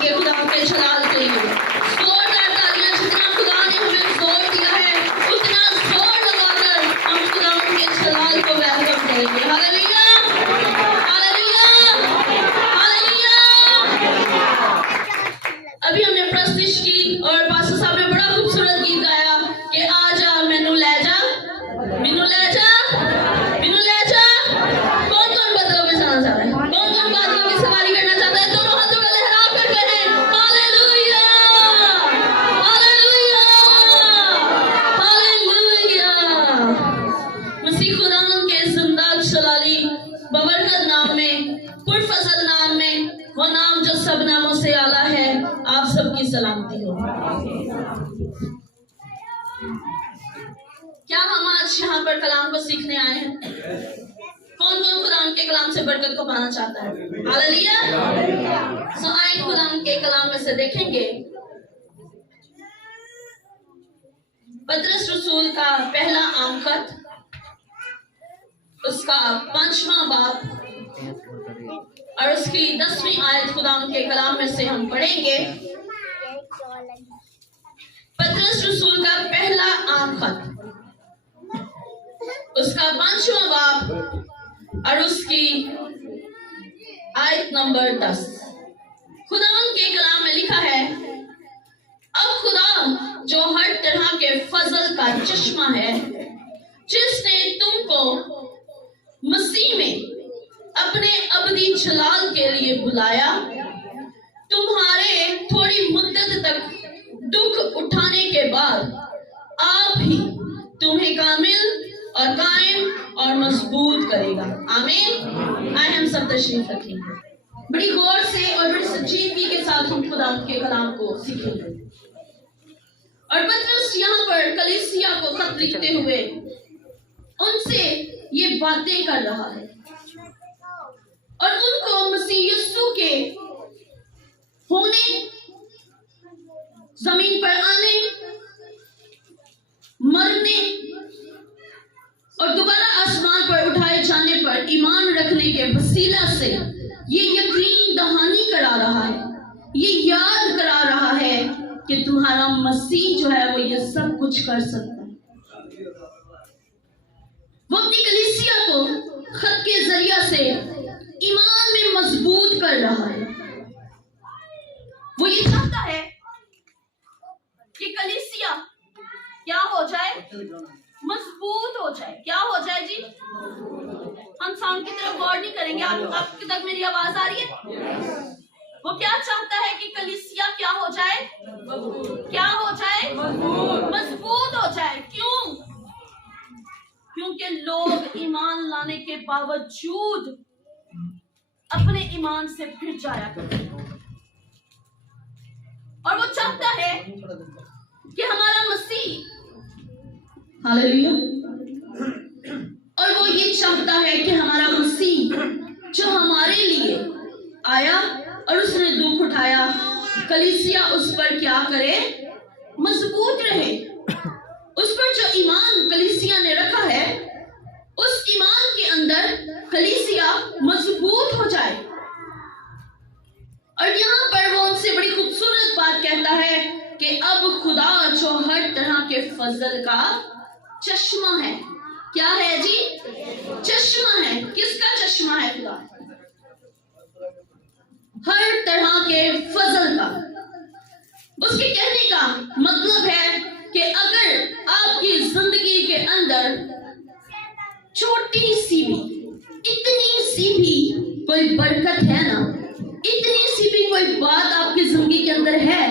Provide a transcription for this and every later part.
लगाएंगे खुदा के जलाल के लिए। जोरदार तालियां, जितना खुदा ने हमें जोर दिया है उतना जोर लगाकर हम खुदा के जलाल को वेलकम करेंगे। Hallelujah, hallelujah, hallelujah. अभी हमने प्रस्तुति की और पास्टर साहब ने बड़ा खूबसूरत गीत गाया कि आजा मैनू ले जा, मैनू ले जा, मैनू ले जा। कौन कौन बादलों पे जाना चाहता है? कौन कौन बादलों की सवारी करना चाहता है? दोनों हाथों को लहरा कर कहें हालेलुया, हालेलुया, हालेलुया। मसीह खुदावंद के जिंदा जलाली बबरकत नाम में, पुरफजल नाम में, वो नाम जो सब नामों से आला है, आप सबकी सलामती हो। क्या हम आज यहाँ पर कलाम को सीखने आए हैं? कौन कौन खुदावंद के कलाम से बरकत को पाना चाहता है? हालेलुया। सो आइए खुदावंद के कलाम में से देखेंगे पतरस रसूल का पहला आम खत, उसका 5वां बाब और उसकी 10वीं आयत खुदावंद के कलाम में से हम पढ़ेंगे। पतरस रसूल का पहला आम खत, उसका 5वां बाब और उसकी आयत नंबर 10। खुदावंद के कलाम में लिखा है, अब खुदा जो हर तरह के फजल का चश्मा है, जिसने तुमको मसीह में अपने अबदी जलाल के लिए बुलाया, तुम्हारे थोड़ी मुद्दत तक दुख उठाने के बाद आप ही तुम्हें कामिल और कायम और मजबूत करेगा। आमीन। आए हम सब तशरीफ रखेंगे। बड़ी गौर से और बड़ी संजीदगी के साथ हम खुदा के कलाम को सीखेंगे। और पतरस यहाँ पर कलीसिया को खत लिखते हुए उनसे ये बातें कर रहा है और उनको मसीह यीशु के होने, जमीन पर आने, मरने और दोबारा आसमान पर उठाए जाने पर ईमान रखने के वसीला से ये यकीन दहानी करा रहा है, ये याद करा रहा है कि तुम्हारा मसीह जो है वो ये सब कुछ कर सकता है। वो अपनी कलीसिया को खत के जरिया से ईमान में मजबूत कर रहा है। वो ये चाहता है कि कलीसिया क्या हो जाए, मजबूत हो जाए। क्या हो जाए जी? हम साउंड की तरफ गौर नहीं करेंगे। आपके तक मेरी आवाज आ रही है? वो क्या चाहता है कि कलीसिया क्या हो जाए? क्या हो जाए? मजबूत हो जाए। क्यों? क्योंकि लोग ईमान लाने के बावजूद अपने ईमान से फिर जाया करते हैं। और वो चाहता है कि हमारा मसीह, हालेलुया, और वो ये चाहता है कि हमारा मसीह जो हमारे लिए आया और उसने दुख उठाया, कलीसिया उस पर क्या करे? मजबूत रहे। उस पर जो ईमान कलीसिया ने रखा है, उस ईमान के अंदर कलीसिया मजबूत हो जाए। और यहाँ पर वो उनसे बड़ी खूबसूरत बात कहता है कि अब खुदा जो हर तरह के फजल का चश्मा है। क्या है जी? चश्मा है। किसका चश्मा है? खुदा हर तरह के फजल का। उसके कहने का मतलब है कि अगर आपकी जिंदगी के अंदर छोटी सी भी, इतनी सी भी कोई बरकत है ना, इतनी सी भी कोई बात आपकी जिंदगी के अंदर है,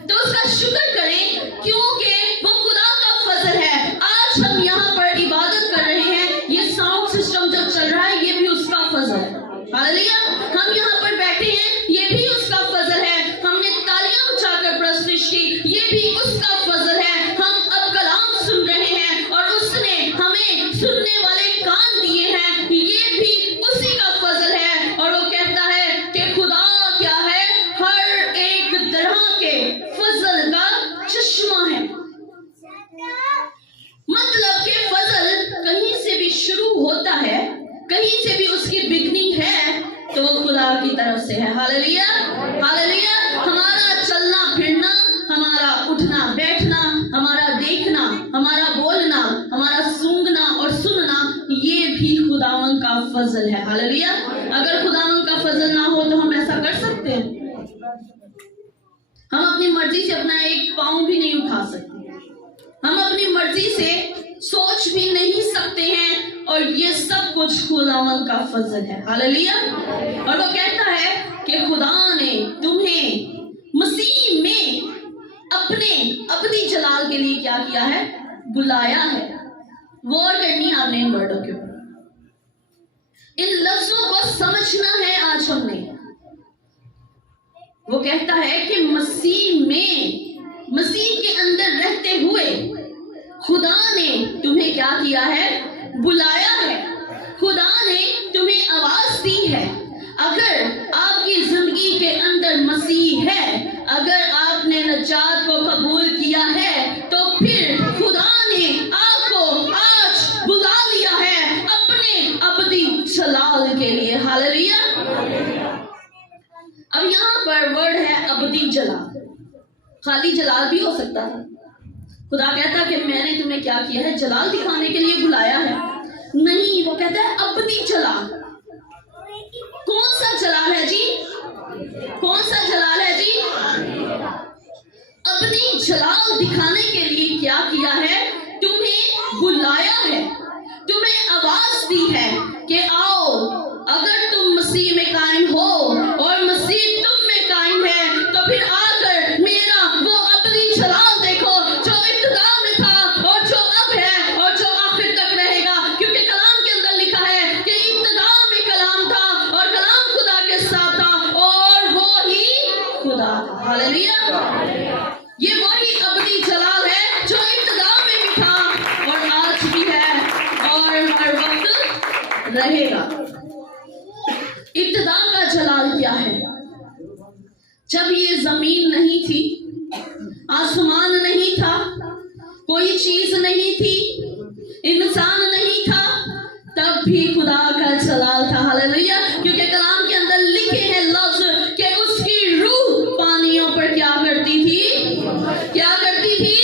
तो उसका शुक्र करें, क्योंकि वो खुदा का फजल है। आज हम यहाँ पर इबादत कर रहे हैं, ये साउंड सिस्टम जो चल रहा है, ये भी उसका फजल है। हालेलुया। हम यहाँ पर बैठे हैं, ये भी उसका फजल है। हमने तालियां बजाकर प्रस्तुति की, ये भी उसका फजल है। हम अब कलाम सुन रहे हैं और उसने हमें सुनने वाले कान दिए हैं, ये भी उसी का फजल है। और वो कहता है कि खुदा क्या है? हर एक तरह के फजल का चश्मा है। मतलब कि फजल कहीं से भी शुरू होता है, कहीं से भी उसकी बिगनिंग है, तो वो खुदा की तरफ से है। Hallelujah, hallelujah. हालेलुया। अगर खुदावंद का फजल ना हो तो हम ऐसा कर सकते हैं? हम अपनी मर्जी से अपना एक पाँव भी नहीं उठा सकते, हम अपनी मर्जी से सोच भी नहीं सकते हैं, और ये सब कुछ खुदावंद का फजल है। हालेलुया। और वो कहता है कि खुदा ने तुम्हें मसीह में अपनी जलाल के लिए क्या किया है? बुलाया है। गौर करनी आपने इन वर्डों के ऊपर, इन लफ्जों को समझना है आज हमने। वो कहता है कि मसीह के अंदर रहते हुए खुदा ने तुम्हें क्या किया है? बुलाया है। खुदा ने तुम्हें आवाज दी है। अगर आपकी जिंदगी के अंदर मसीह है, अगर आपने नजात को कबूल किया है, तो फिर खुदा ने आपको आज बुला लिया है अपने अबदी जलाल के लिए। हालेलुया। अब यहाँ पर वर्ड है अबदी जलाल। खाली जलाल भी हो सकता था। खुदा कहता कि मैंने तुम्हें क्या किया है? जलाल दिखाने के लिए बुलाया है। नहीं, वो कहता है अबदी जलाल। कौन सा जलाल है जी? कौन सा जलाल है जी? अपनी जलाल दिखाने के लिए क्या किया है? तुम्हें बुलाया है, तुम्हें आवाज दी है कि आओ। अगर तुम मसीह में कायम हो और मसीह तुम में कायम है, तो फिर आकर मेरा वो अपनी जलाल देखो जो इब्तिदा में था और जो अब है और जो आखिर तक रहेगा। क्योंकि कलाम के अंदर लिखा है कि इब्तिदा में कलाम था और कलाम खुदा के साथ था और वो ही खुदा था। हालेलुया। ये वही अबदी जलाल है जो इब्तिदा में भी था और आज भी है और हर वक्त रहेगा। इब्तिदा का जलाल क्या है? जब ये जमीन नहीं थी, आसमान नहीं था, कोई चीज नहीं थी, इंसान नहीं था, तब भी खुदा का जलाल था। हालेलुया। क्योंकि कलाम के अंदर लिखे हैं लफ्ज कि उसकी रूह पानियों पर क्या करती थी? क्या करती थी?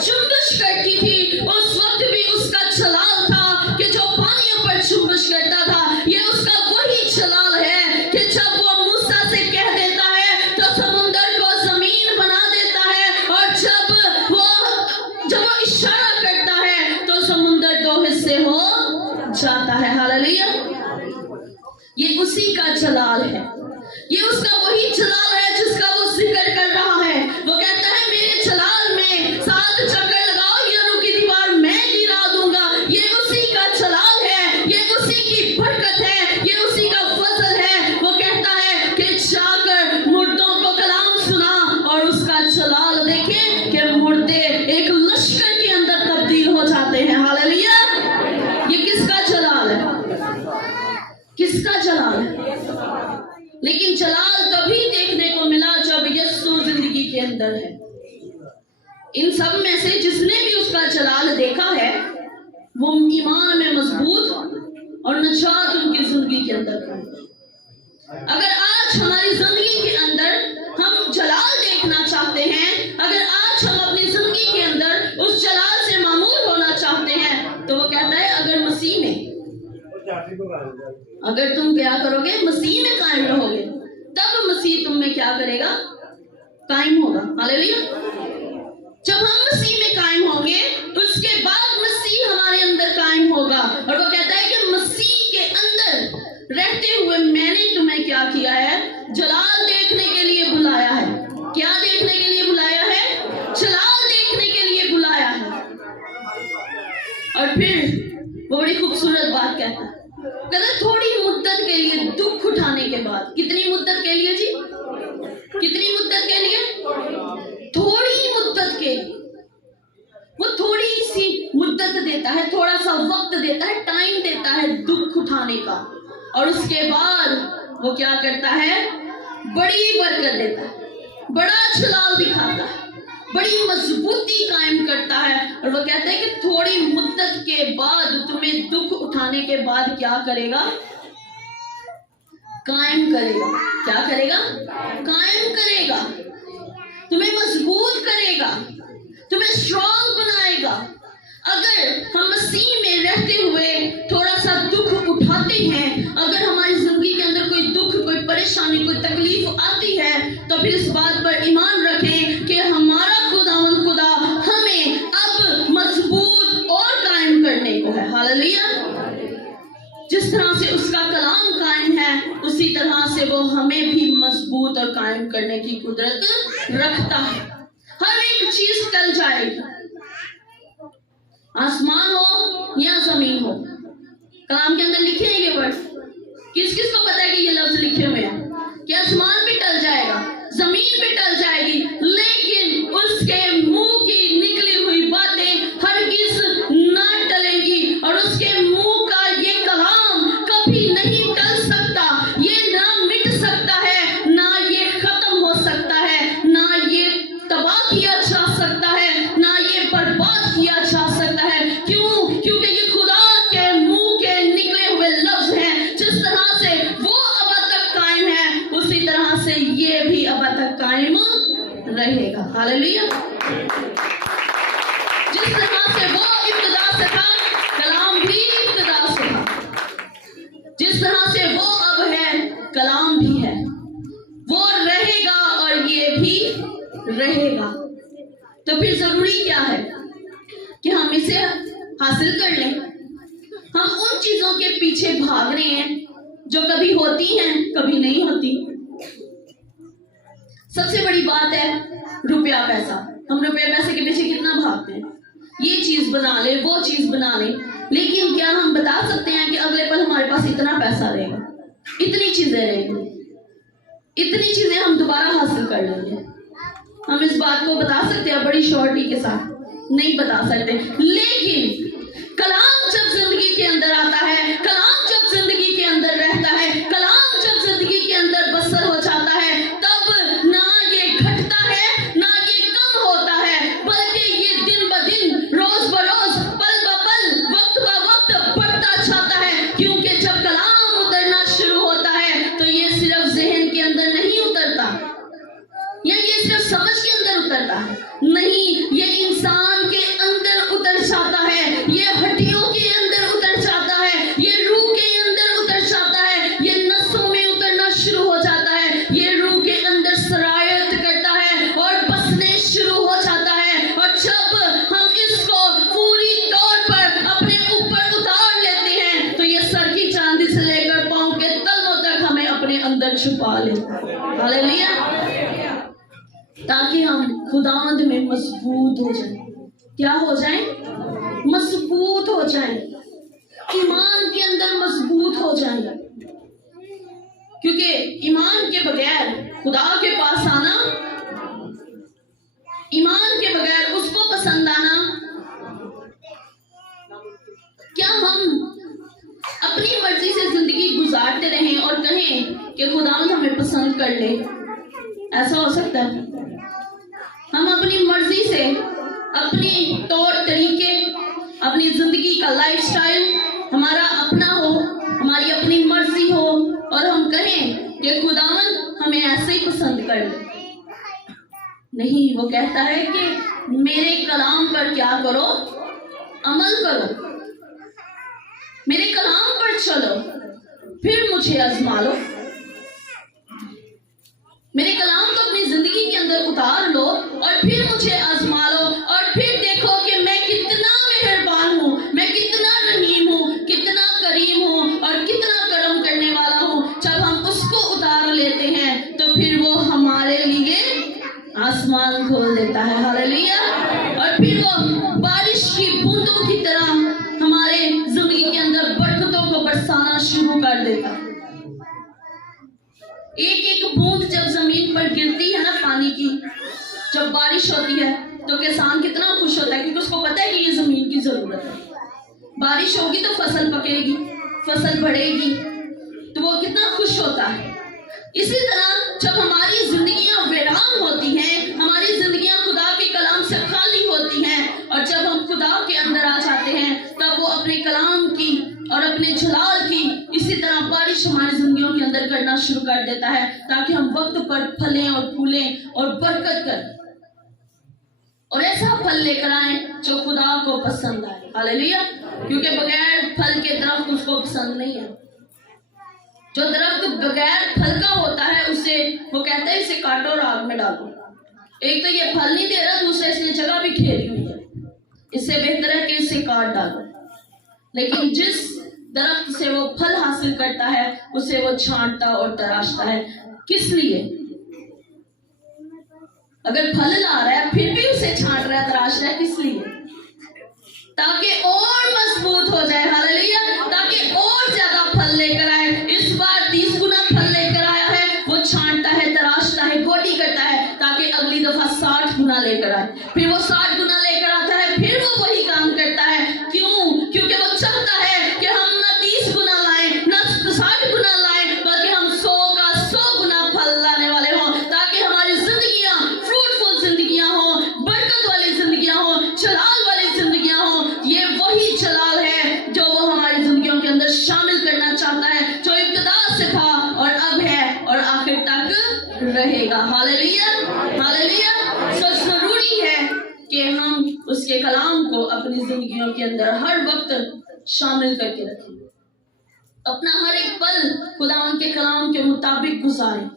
चुंबश करती थी। उस वक्त भी उसका जलाल था कि जो पानियों पर चुंबश करता था। ये उसका वही जलाल है कि जब वो मूसा से कह देता है तो समुंदर को जमीन बना देता है, और जब वो इशारा करता है तो समुंदर दो हिस्से हो जाता है। हालेलुया। ये उसी का जलाल है, ये उसका वही जलाल है जिसका वो जिक्र कर रहा है। वो कहता है मेरे जलाल में 7 चक्कर लगाओ, यरूं की दीवार मैं गिरा दूंगा। ये उसी का जलाल है, ये उसी की बरकत है, ये उसी का फजल है। वो कहता है कि जाकर मुर्दों को कलाम सुना और उसका जलाल देखे कि मुर्दे एक लश्कर के अंदर तब्दील हो जाते हैं। हालेलुया। ये किसका जलाल है? किसका जलाल है? लेकिन जलाल तभी देखने को मिला जब यीशु जिंदगी के अंदर है। इन सब में से जिसने भी उसका जलाल देखा है वो ईमान में मजबूत और नजात उनकी जिंदगी के अंदर है। अगर आज हमारी जिंदगी के अंदर हम जलाल देखना चाहते हैं, अगर आज हम अपनी जिंदगी के अंदर उस जलाल से मामूल होना चाहते हैं, तो वो कहता है अगर मसीह में, अगर तुम क्या करोगे? मसीह में कायम रहोगे, तब मसीह तुम में क्या करेगा? कायम होगा। हालेलुया। जब हम मसीह में कायम होंगे उसके बाद मसीह हमारे अंदर कायम होगा। और वो कहता है कि मसीह के अंदर रहते हुए मैंने तुम्हें क्या किया है? जलाल देखने के लिए बुलाया है। क्या देखने के लिए बुलाया है? जलाल देखने के लिए बुलाया है। और फिर वो बड़ी खूबसूरत बात कहता है, कहता थोड़ी मुद्दत के लिए दुख उठाने के बाद। कितनी मुद्दत के लिए जी? कितनी मुद्दत के लिए? थोड़ी मुद्दत के लिए। वो थोड़ी सी मुद्दत देता है, थोड़ा सा वक्त देता है, टाइम देता है दुख उठाने का, और उसके बाद वो क्या करता है? बड़ी बरकत देता है, बड़ा जलाल दिखाता है, बड़ी मजबूती कायम करता है। और वो कहता है कि थोड़ी मुद्दत के बाद तुम्हें दुख उठाने के बाद क्या करेगा? कायम करेगा। क्या करेगा? कायम करेगा, तुम्हें मजबूत करेगा, तुम्हें स्ट्रॉन्ग बनाएगा। अगर हम मसीह में रहते हुए थोड़ा सा दुख उठाते हैं, अगर अगर हमारी जिंदगी के अंदर कोई दुख, कोई परेशानी, कोई तकलीफ आती है तो फिर इस बात पर ईमान रखें कि हमारा खुदा हमें अब मजबूत और कायम करने को है। हालेलुया। जिस तरह से उसका कलाम कायम है उसी तरह से वो हमें भी मजबूत और कायम करने की कुदरत रखता है। हर एक चीज टल जाएगी, आसमान हो या जमीन हो। कलाम के अंदर लिखे हैं ये वर्ड, किस किस को पता है कि ये लफ्ज लिखे हुए हैं कि आसमान भी टल जाएगा, जमीन भी टल जाएगी, लेकिन उसके मुंह की निकली हुई बातें हरगिज ना टलेंगी और उसके मुंह का ये कलाम कभी नहीं टल सकता। ये ना मिट सकता है, ना ये खत्म हो सकता है, ना ये तबाह किया जा सकता है, ना ये बर्बाद किया जा सकता है। क्यों? क्योंकि ये खुदा के मुंह के निकले हुए लफ्ज हैं। जिस तरह से वो अब तक कायम है उसी तरह से ये भी अब तक कायम रहेगा। हालेलुया। जिस तरह से वो इब्तिदा से था, कलाम भी इब्तिदा से था। जिस तरह से वो अब है, कलाम भी है। वो रहेगा और ये भी रहेगा। तो फिर जरूरी क्या है कि हम इसे हासिल कर लें। हम उन चीजों के पीछे भाग रहे हैं जो कभी होती हैं, कभी नहीं होती। सबसे बड़ी बात है रुपया पैसा। हम रुपया पैसे के पीछे कितना भागते हैं, ये चीज बना ले, वो चीज बना ले, लेकिन क्या हम बता सकते हैं कि अगले पल हमारे पास इतना पैसा रहेगा, इतनी चीजें रहेंगी, इतनी चीजें हम दोबारा हासिल कर लेंगे? हम इस बात को बता सकते हैं बड़ी श्योरिटी के साथ? नहीं बता सकते। लेकिन कलाम जब जिंदगी के अंदर आता है, कलाम जब जिंदगी के अंदर रहता है, कलाम जब जिंदगी के अंदर बसर हो जाता है, तब ना ये घटता है ना ये कम होता है, बल्कि ये दिन ब दिन, रोज ब रोज, पल ब पल, वक्त ब वक्त बढ़ता जाता है। क्योंकि जब कलाम उतरना शुरू होता है तो ये सिर्फ जहन के अंदर नहीं उतरता या ये सिर्फ समझ के अंदर उतरता है, नहीं, ये इंसान के अंदर उतर जाता है, ये हड्डियों के अंदर उतर जाता है, ये रूह के अंदर उतर जाता है, ये नसों में उतरना शुरू हो जाता है, ये रूह के अंदर सरायत करता है और बसने शुरू हो जाता है। और जब हम इसको पूरी तौर पर अपने ऊपर उतार लेते हैं तो ये सर की चांदी से लेकर पांव के तलवों तक हमें अपने अंदर छुपा ले। हालेलुया। ताकि हम खुदावंद में मजबूत हो जाएं। क्या हो जाएं? मजबूत हो जाएं, ईमान के अंदर मजबूत हो जाएं। क्योंकि ईमान के बगैर खुदा के पास आना, ईमान के बगैर उसको पसंद आना, क्या हम अपनी मर्जी से जिंदगी गुजारते रहें और कहें कि खुदावंद हमें पसंद कर ले? ऐसा हो सकता है? हम अपनी मर्जी से, अपने तौर तरीके, अपनी जिंदगी का लाइफस्टाइल हमारा अपना हो, हमारी अपनी मर्जी हो और हम कहें कि खुदावंद हमें ऐसे ही पसंद कर ले? नहीं, वो कहता है कि मेरे कलाम पर क्या करो? अमल करो, मेरे कलाम पर चलो, फिर मुझे आजमा लो। मेरे कलाम को अपनी जिंदगी के अंदर उतार लो और फिर मुझे आजमा लो और फिर देखो कि मैं कितना मेहरबान हूँ, मैं कितना रहीम हूँ, कितना करीम हूँ और कितना करम करने वाला हूँ। जब हम उसको उतार लेते हैं तो फिर वो हमारे लिए आसमान खोल देता है। हालेलुया। और फिर वो बारिश की बूंदों की तरह हमारे जिंदगी के अंदर बरकतों को बरसाना शुरू कर देता है। एक एक बूंद जब जमीन पर गिरती है ना पानी की, जब बारिश होती है तो किसान कितना खुश होता है, क्योंकि उसको पता है कि ये जमीन की जरूरत है। बारिश होगी तो फसल पकेगी, फसल बढ़ेगी, तो वो कितना खुश होता है। इसी तरह जब हमारी जिंदगियां वीरान होती हैं, हमारी जिंदगियां खुदा के कलाम से खाली होती हैं और जब हम खुदा के अंदर आ जाते हैं तब वो अपने कलाम की और अपने जलाल की इसी तरह बारिश हमारी जिंदगियों के अंदर करना शुरू कर देता है, ताकि हम वक्त पर फलें और फूलें और बरकत करें और ऐसा फल लेकर आए जो खुदा को पसंद आए। हालेलुया। क्योंकि बगैर फल के दरख्त उसको पसंद नहीं है। जो दरख्त बगैर फल का होता है उसे वो कहता है इसे काटो और आग में डालो। एक तो ये फल नहीं दे रहा, दूसरा इसने जगह भी घेरी हुई है, इससे बेहतर है कि इसे काट डालो। लेकिन जिस दरख्त से वो फल हासिल करता है उसे वो छांटता और तराशता है। किस लिए? अगर फल ला रहा है फिर भी उसे छांट रहा है, तराश रहा है, किस लिए? ताकि और मजबूत हो जाए। हालेलुया। ताकि और ज्यादा फल लेकर आए। इस बार 30 गुना फल लेकर आया है, वो छांटता है, तराशता है, गोटी करता है, ताकि अगली दफा 60 गुना लेकर आए। फिर वो 60 गुना लेकर आता है, फिर वो वही काम करता है। क्यों? क्योंकि वो चाहता है कि हम ना 30 गुना लाएं, ना 60 गुना लाएं, बल्कि हम 100 का 100 गुना फल लाने वाले हों, ताकि हमारी जिंदगियां फ्रूटफुल जिंदगियां हों, बरकत वाली जिंदगियां हों, जलाल वाली जिंदगियां हों। ये वही जलाल है जो वो हमारी जिंदगियों के अंदर शामिल करना चाहता है, जो इब्तिदा से था और अब है और आखिर तक रहेगा। Hallelujah, hallelujah. सो जरूरी है कि हम उसके कलाम को अपनी जिंदगियों के अंदर हर वक्त शामिल करके रखें, अपना हर एक पल खुदावंद के कलाम के मुताबिक गुजारें।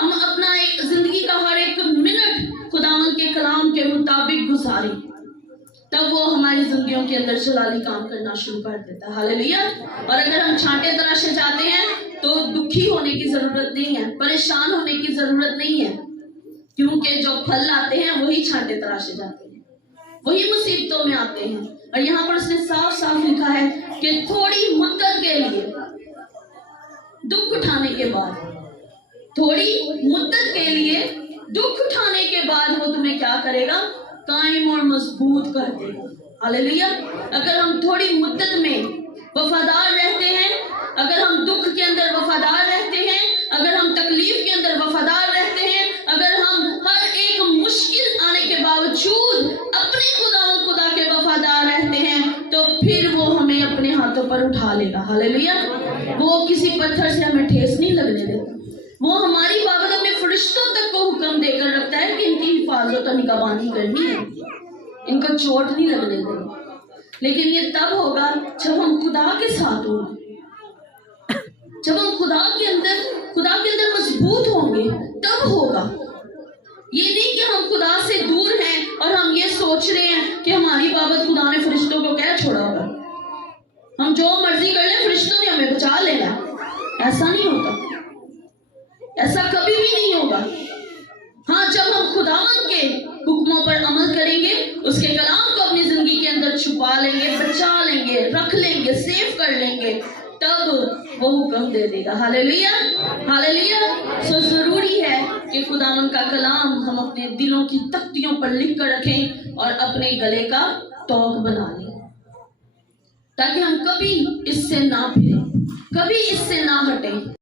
हम अपना एक जिंदगी का हर एक मिनट खुदावंद के कलाम के मुताबिक गुजारें, तब वो हमारी जिंदगियों के अंदर जलाली काम करना शुरू कर देता है। हालेलुया। और अगर हम छांटे तराशे जाते हैं तो दुखी होने की जरूरत नहीं है, परेशान होने की जरूरत नहीं है, क्योंकि जो फल लाते हैं वही छांटे तराशे जाते हैं, वही मुसीबतों में आते हैं। और यहाँ पर उसने साफ साफ लिखा है कि थोड़ी मुद्दत के लिए दुख उठाने के बाद, थोड़ी मुद्दत के लिए दुख उठाने के बाद वो तुम्हें क्या करेगा? कायम और मजबूत कर देगा। हालेलुया। अगर हम थोड़ी मुद्दत में वफादार रहते हैं, अगर हम दुख के अंदर वफादार रहते हैं, अगर हम तकलीफ के अंदर वफादार रहते हैं, अगर हम हर एक मुश्किल आने के बावजूद अपने खुदा के वफादार रहते हैं, तो फिर वो हमें अपने हाथों पर उठा लेगा। हालेलुया। वो किसी पत्थर से हमें ठेस नहीं लगने देता। वो हमारी बाबत अपने फरिश्तों तक को हुक्म देकर रखता है कि इनकी हिफाजत और निगहबानी करनी है, इनको चोट नहीं लगने देनी। लेकिन ये तब होगा जब हम खुदा के साथ होंगे, जब हम खुदा के अंदर मजबूत होंगे, तब होगा। ये नहीं कि हम खुदा से दूर हैं और हम ये सोच रहे हैं कि हमारी बाबत खुदा ने फरिश्तों को क्या छोड़ा होगा, हम जो मर्जी कर लें, फरिश्तों ने हमें बचा लेना। ऐसा नहीं होता, ऐसा कभी भी नहीं होगा। हाँ, जब हम खुदावंद के हुक्मों पर अमल करेंगे, उसके कलाम को अपनी जिंदगी के अंदर छुपा लेंगे, बचा लेंगे, रख लेंगे, सेव कर लेंगे, तब वो हुक्म दे देगा। Hallelujah, hallelujah. सो जरूरी है कि खुदावंद का कलाम हम अपने दिलों की तख्तियों पर लिख कर रखें और अपने गले का तौक बना लें, ताकि हम कभी इससे ना फिरें, कभी इससे ना हटें।